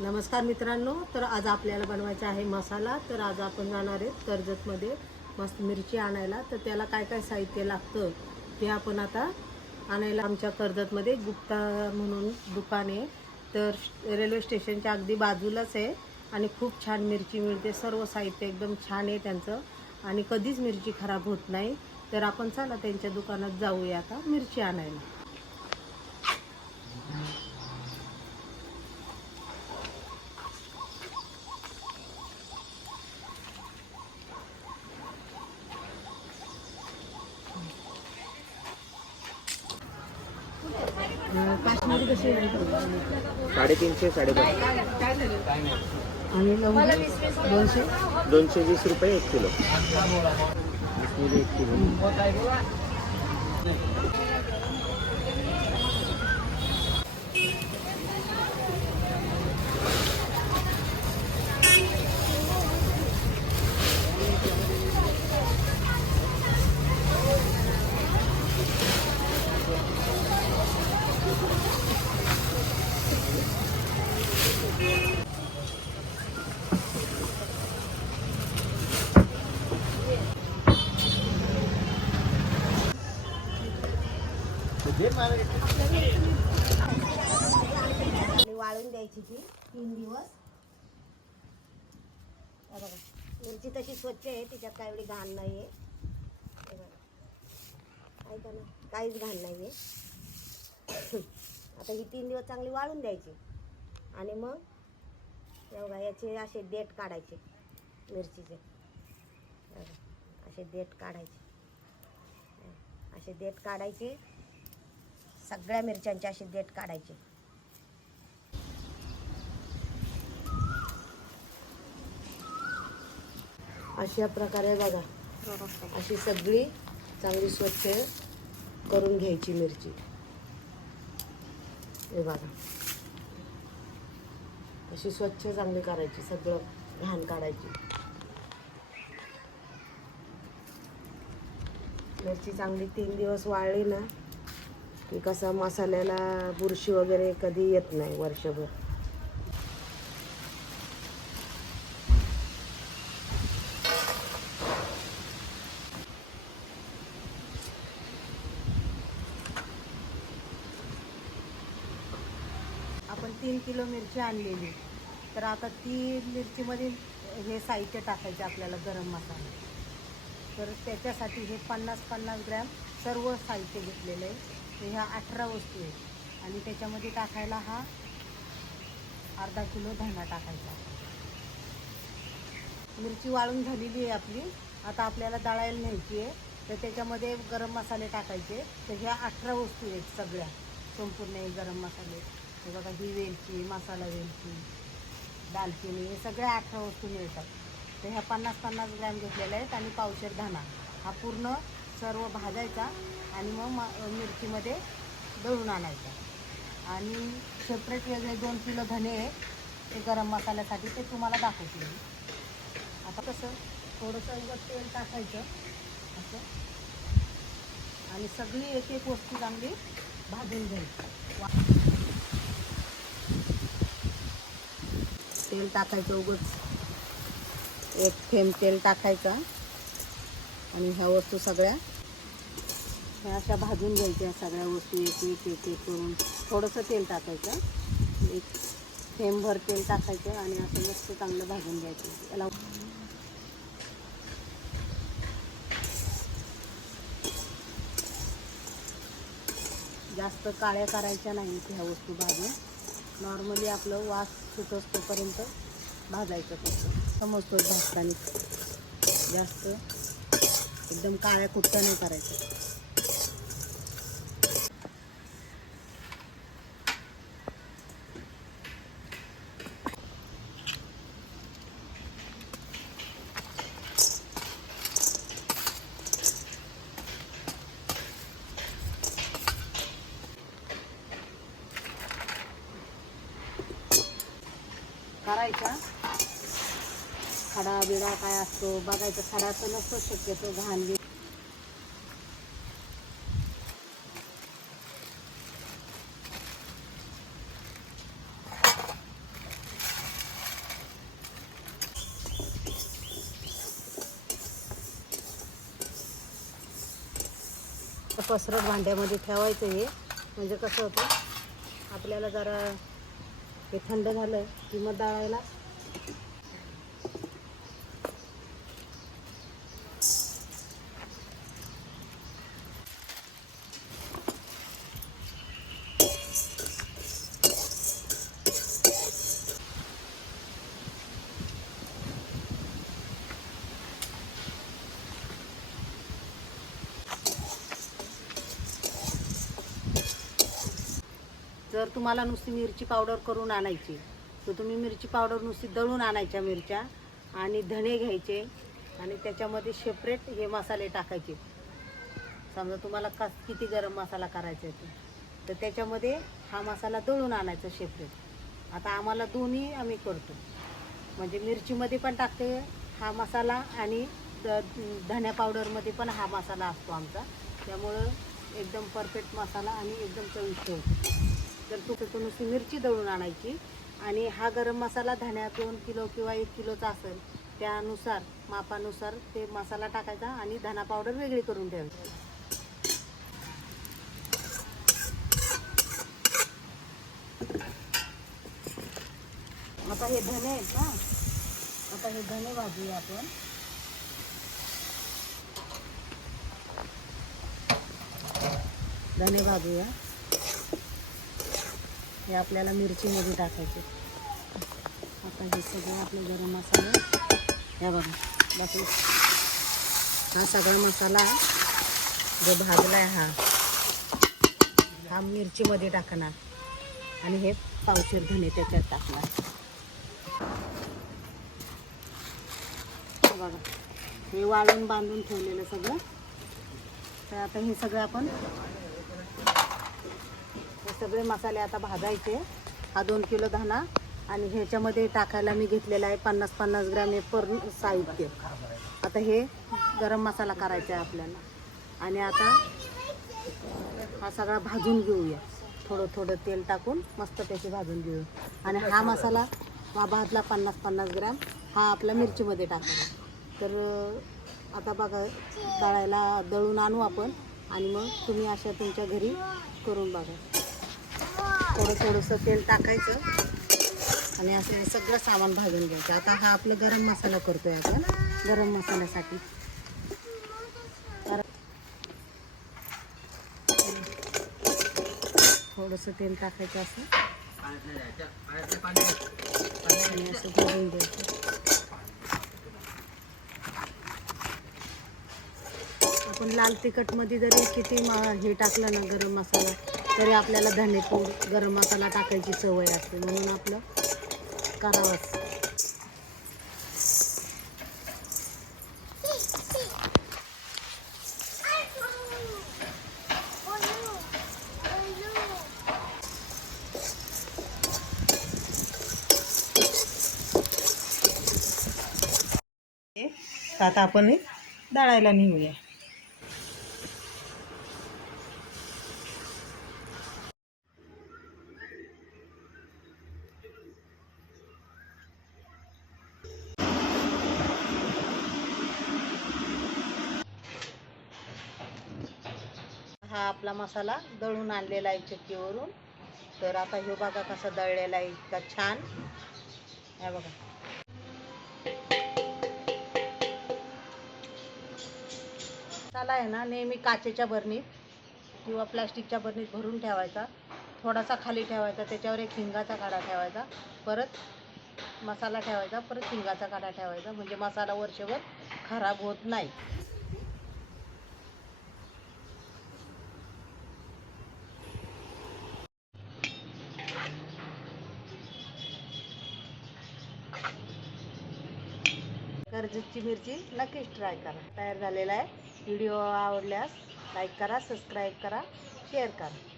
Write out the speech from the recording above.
नमस्कार मित्रांनो तर आज आपल्याला बनवायचा आहे मसाला. तर आज आपण जाणार आहेत कर्जतमध्ये मस्त मिरची आणायला. तर त्याला काय काय साहित्य लागतं ते आपण आता आणायला आमच्या कर्जतमध्ये. गुप्ता म्हणून दुकान आहे. तर रेल्वे स्टेशनच्या अगदी बाजूलाच आहे आणि खूप छान मिरची मिळते. सर्व साहित्य एकदम छान आहे त्यांचं. आणि कधीच मिरची खराब होत नाही. तर आपण चला त्यांच्या दुकानात जाऊया आता मिरची आणायला. साडेतीनशे साडेपाच. आणि लवंग दोनशे? दोनशे वीस रुपये एक किलो. एक किलो वाळून द्यायची ती तीन दिवस. बघा मिरची तशी स्वच्छ आहे तिच्यात काय एवढी घाण नाही आहे ऐका ना काहीच घाण नाही आहे आता ही तीन दिवस चांगली वाळून द्यायची. आणि मग एवढा बघा याचे असे देठ काढायचे मिरचीचे. असे देठ काढायचे. असे देठ काढायचे. सगळ्या मिरच्यांचे असे देठ काढायचे. अशा प्रकारे बघा. अशी सगळी चांगली स्वच्छ करून घ्यायची मिरची. हे बघा. अशी स्वच्छ चांगली करायची सगळं घाण काढायची. मिरची चांगली तीन दिवस वाळली ना की मसाल्याला बुरशी वगैरे कधी येत नाही वर्षभर. आपण तीन किलो मिरची आणलेली. तर आता ती मिरचीमध्ये हे साहित्य टाकायचे आपल्याला गरम मसाला. तर त्याच्यासाठी हे पन्नास पन्नास ग्रॅम सर्व साहित्य घेतलेलं आहे. तर ह्या अठरा वस्तू आहेत. आणि त्याच्यामध्ये टाकायला हा अर्धा किलो धना टाकायचा. मिरची वाळून झालेली आहे आपली. आता आपल्याला दळायला न्यायची आहे. तर त्याच्यामध्ये गरम मसाले टाकायचे. तर ह्या अठरा वस्तू आहेत सगळ्या. संपूर्ण हे गरम मसाले. हे बघा ही वेलची मसाला वेलची दालचिनी हे सगळ्या अठरा वस्तू मिळतात. तर ह्या पन्नास पन्नास ग्रॅम घेतलेल्या आहेत. आणि पावशेर धाना हा पूर्ण सर्व भाजायचा. आणि मग मिरचीमध्ये दळून आणायचं. आणि सेपरेट वेगळे दोन किलो धने आहे ते गरम मसाल्यासाठी ते तुम्हाला दाखवते मी. आता कसं थोडंसं उगाच तेल टाकायचं असं. आणि सगळी एक एक वस्तू चांगली भाजून घ्यायची. वा- तेल टाकायचं उगच. एक थेंब तेल टाकायचं. आणि ह्या वस्तू सगळ्या ह्या अशा भाजून घ्यायच्या सगळ्या वस्तू एक एक एक एक करून. थोडंसं तेल टाकायचं. एक थेंबभर तेल टाकायचं आणि असं मस्त चांगलं भाजून घ्यायचं. याला जास्त काळ्या करायच्या नाहीत ह्या वस्तू भाजून. नॉर्मली आपलं वास सुटस तोपर्यंत भाजायचं फक्त. समजतो भाजताना जास्त एकदम काळ्या कुट्ट्या नाही करायचं. करायचा खडा बिडा काय असतो बघायचा. खडाचं नसतो शक्यतो घाण बी पसरट भांड्यामध्ये ठेवायचं हे म्हणजे कसं होतं आपल्याला जरा हे थंड झालं की मग दळायला? जर तुम्हाला नुसती मिरची पावडर करून आणायची तर तुम्ही मिरची पावडर नुसती दळून आणायच्या मिरच्या आणि धणे घ्यायचे आणि त्याच्यामध्ये सेपरेट हे मसाले टाकायचे. समजा तुम्हाला का किती गरम मसाला करायचा आहे तर त्याच्यामध्ये हा मसाला दळून आणायचा सेपरेट आता आम्हाला दोन्ही आम्ही करतो. म्हणजे मिरचीमध्ये पण टाकते हा मसाला आणि द- धण्या पावडरमध्ये पण हा मसाला असतो आमचा. त्यामुळं एकदम परफेक्ट मसाला आणि एकदम चविष्ट होतो. तर तू नुसती मिरची दळून आणायची आणि हा गरम मसाला धण्या दोन किलो किंवा एक किलोचा असेल त्यानुसार मापानुसार ते मसाला टाकायचा आणि धना पावडर वेगळी करून ठेवायची. आता हे धने आहेत ना? आता हे धने भाजूया आपण. धने भाजूया. हे आपल्याला मिरचीमध्ये टाकायचे. आता हे सगळे आपले गरम मसाले. या बघा बाकी हा सगळा मसाला जो भाजला आहे हा हा मिरचीमध्ये टाकणार. आणि हे पावशेर धने त्याच्यात टाकणार. बघा हे वाळून बांधून ठेवलेलं सगळं. तर आता हे सगळं आपण सगळे मसाले आता भाजायचे. हा दोन किलो धाना आणि ह्याच्यामध्ये टाकायला मी घेतलेला आहे पन्नास पन्नास ग्रॅम हे पर साहित्य. आता हे गरम मसाला करायचा आहे आपल्याला. आणि आता हा सगळा भाजून घेऊया. थोडं थोडं तेल टाकून मस्तपैकी भाजून घेऊ. आणि हा मसाला हा भाजला पन्नास पन्नास ग्रॅम हा आपल्या मिरचीमध्ये टाकायचा. तर आता बघा दळायला दळून आणू आपण आणि मग तुम्ही अशा तुमच्या घरी करून बघा. थोडं थोडंसं तेल टाकायचं. आणि असं हे सगळं सामान भाजून घ्यायचं. आता हा आपलं गरम मसाला करतो आहे आपण. गरम मसाल्यासाठी. तर थोडंसं तेल टाकायचं असं. आणि असं भाजून घ्यायचं. आपण लाल तिखटमध्ये जरी किती मा- हे टाकलं ना गरम मसाला तरी आपल्याला धनेपूड गरम मसाला टाकायची सवय असते. म्हणून आपलं करावंच आता आपण हे दळायला नेऊया हा आपला मसाला दळून आणलेला आहे चक्कीवरून तर आता ह्यो बघा कसा दळलेला आहे इतका छान. हा बघा. मसाला आहे ना नेहमी काचेच्या भरणीत किंवा प्लास्टिकच्या बरणीत भरून ठेवायचा. थोडासा खाली ठेवायचा त्याच्यावर एक हिंगाचा काढा ठेवायचा. परत मसाला ठेवायचा परत हिंगाचा काढा ठेवायचा. म्हणजे मसाला वर्षभर खराब होत नाही. कर्जतची मिरची नक्कीच ट्राय करा. तयार झालेला आहे. व्हिडिओ आवडल्यास लाईक करा सबस्क्राईब करा शेअर करा.